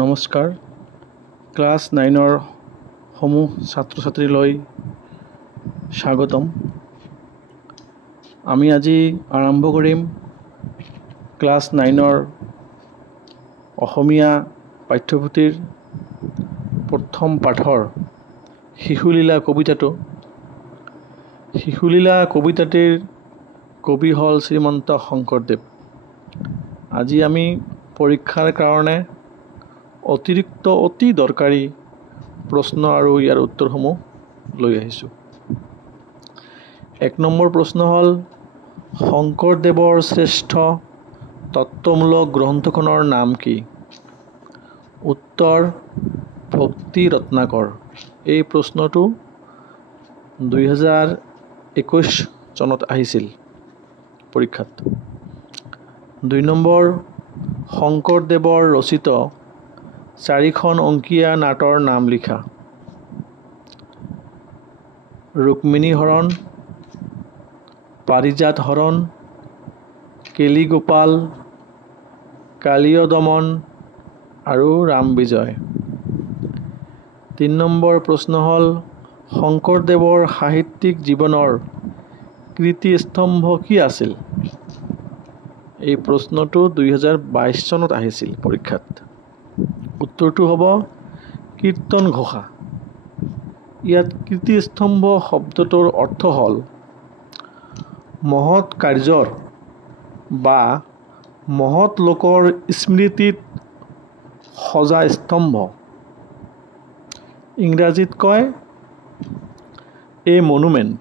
নমস্কাৰ ক্লাছ 9ৰ সমূহ ছাত্ৰ ছাত্ৰীলৈ স্বাগতম। আমি আজি আৰম্ভ কৰিম ক্লাছ 9ৰ অসমীয়া পাঠ্যপুথিৰ প্ৰথম পাঠৰ শিশুলীলা কবিতাটো। শিশুলীলা কবিতাটিৰ কবি হ'ল শ্ৰীমন্ত শংকৰদেৱ। আজি আমি পৰীক্ষাৰ কাৰণে অতিৰিক্ত অতি দৰকাৰী প্ৰশ্ন আৰু ইয়াৰ উত্তৰসমূহ লৈ আহিছোঁ। 1 নম্বৰ প্ৰশ্ন হ'ল শংকৰদেৱৰ শ্ৰেষ্ঠ তত্ত্বমূলক গ্ৰন্থখনৰ নাম কি? উত্তৰ ভক্তি ৰত্নাকৰ। এই প্ৰশ্নটো 2021 চনত আহিছিল পৰীক্ষাত। 2 নম্বৰ শংকৰদেৱৰ ৰচিত 4খন অংকীয়া নাটৰ নাম লিখা। ৰুক্মিণী হৰণ, পাৰিজাত হৰণ, কেলিগোপাল, কালীয় দমন আৰু ৰাম বিজয়। 3 নম্বৰ প্ৰশ্ন হ'ল শংকৰদেৱৰ সাহিত্যিক জীৱনৰ কীৰ্তিস্তম্ভ কি আছিল? এই প্ৰশ্নটো 2022 চনত আহিছিল পৰীক্ষাত। উত্তৰটো হ'ব কীৰ্তন ঘোষা। ইয়াত কীৰ্তিস্তম্ভ শব্দটোৰ অৰ্থ হ'ল মহৎ কাৰ্যৰ বা মহৎ লোকৰ স্মৃতিত সজা স্তম্ভ। ইংৰাজীত কয় এ মনুমেণ্ট।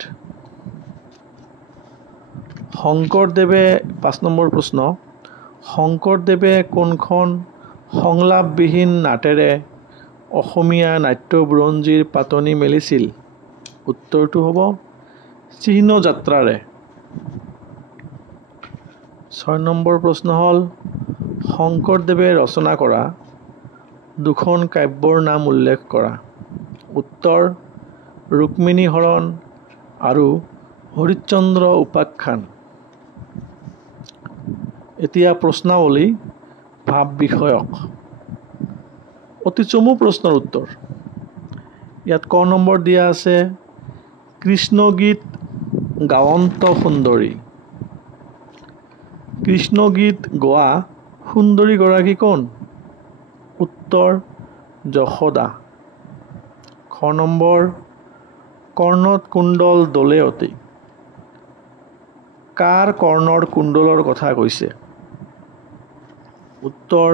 শংকৰদেৱে 5 নম্বৰ প্ৰশ্ন শংকৰদেৱে কোনখন সংলাপবিহীন নাটেৰে অসমীয়া নাট্য বুৰঞ্জীৰ পাতনি মেলিছিল? উত্তৰটো হ'ব চিহ্ন যাত্ৰাৰে। 6 নম্বৰ প্ৰশ্ন হ'ল শংকৰদেৱে ৰচনা কৰা 2খন কাব্যৰ নাম উল্লেখ কৰা। উত্তৰ ৰুক্মিণী হৰণ আৰু হৰিশ্চন্দ্ৰ উপাখ্যান। এতিয়া প্ৰশ্নাৱলী ভাৱ বিষয়ক। অতি চমু প্ৰশ্নৰ উত্তৰ। ইয়াত ক নম্বৰ দিয়া আছে কৃষ্ণগীত গাৱন্ত সুন্দৰী। কৃষ্ণগীত গোৱা সুন্দৰীগৰাকী কোন? উত্তৰ যশোদা। খ নম্বৰ কৰ্ণত কুণ্ডল দলে অতি। কাৰ কৰ্ণৰ কুণ্ডলৰ কথা কৈছে? উত্তৰ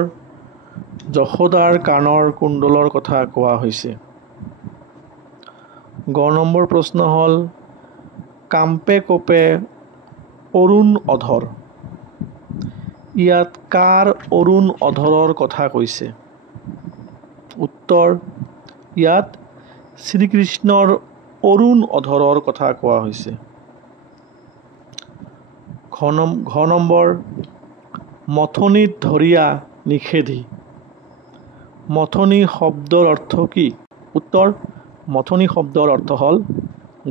যশোদাৰ কাণৰ কুণ্ডলৰ কথা কোৱা হৈছে। গ নম্বৰ প্ৰশ্ন হ'ল কাম্পে কোপে অৰুণ অধৰ। ইয়াত কাৰ অৰুণ অধৰৰ কথা কৈছে? উত্তৰ ইয়াত শ্ৰীকৃষ্ণৰ অৰুণ অধৰৰ কথা কোৱা হৈছে। ঘ নম্বৰ মথনিত ধৰিয়া নিষেধি। মথনি শব্দৰ অৰ্থ কি? উত্তৰ মথনি শব্দৰ অৰ্থ হ'ল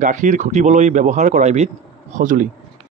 গাখীৰ ঘুটিবলৈ ব্যৱহাৰ কৰা এবিধ সঁজুলি।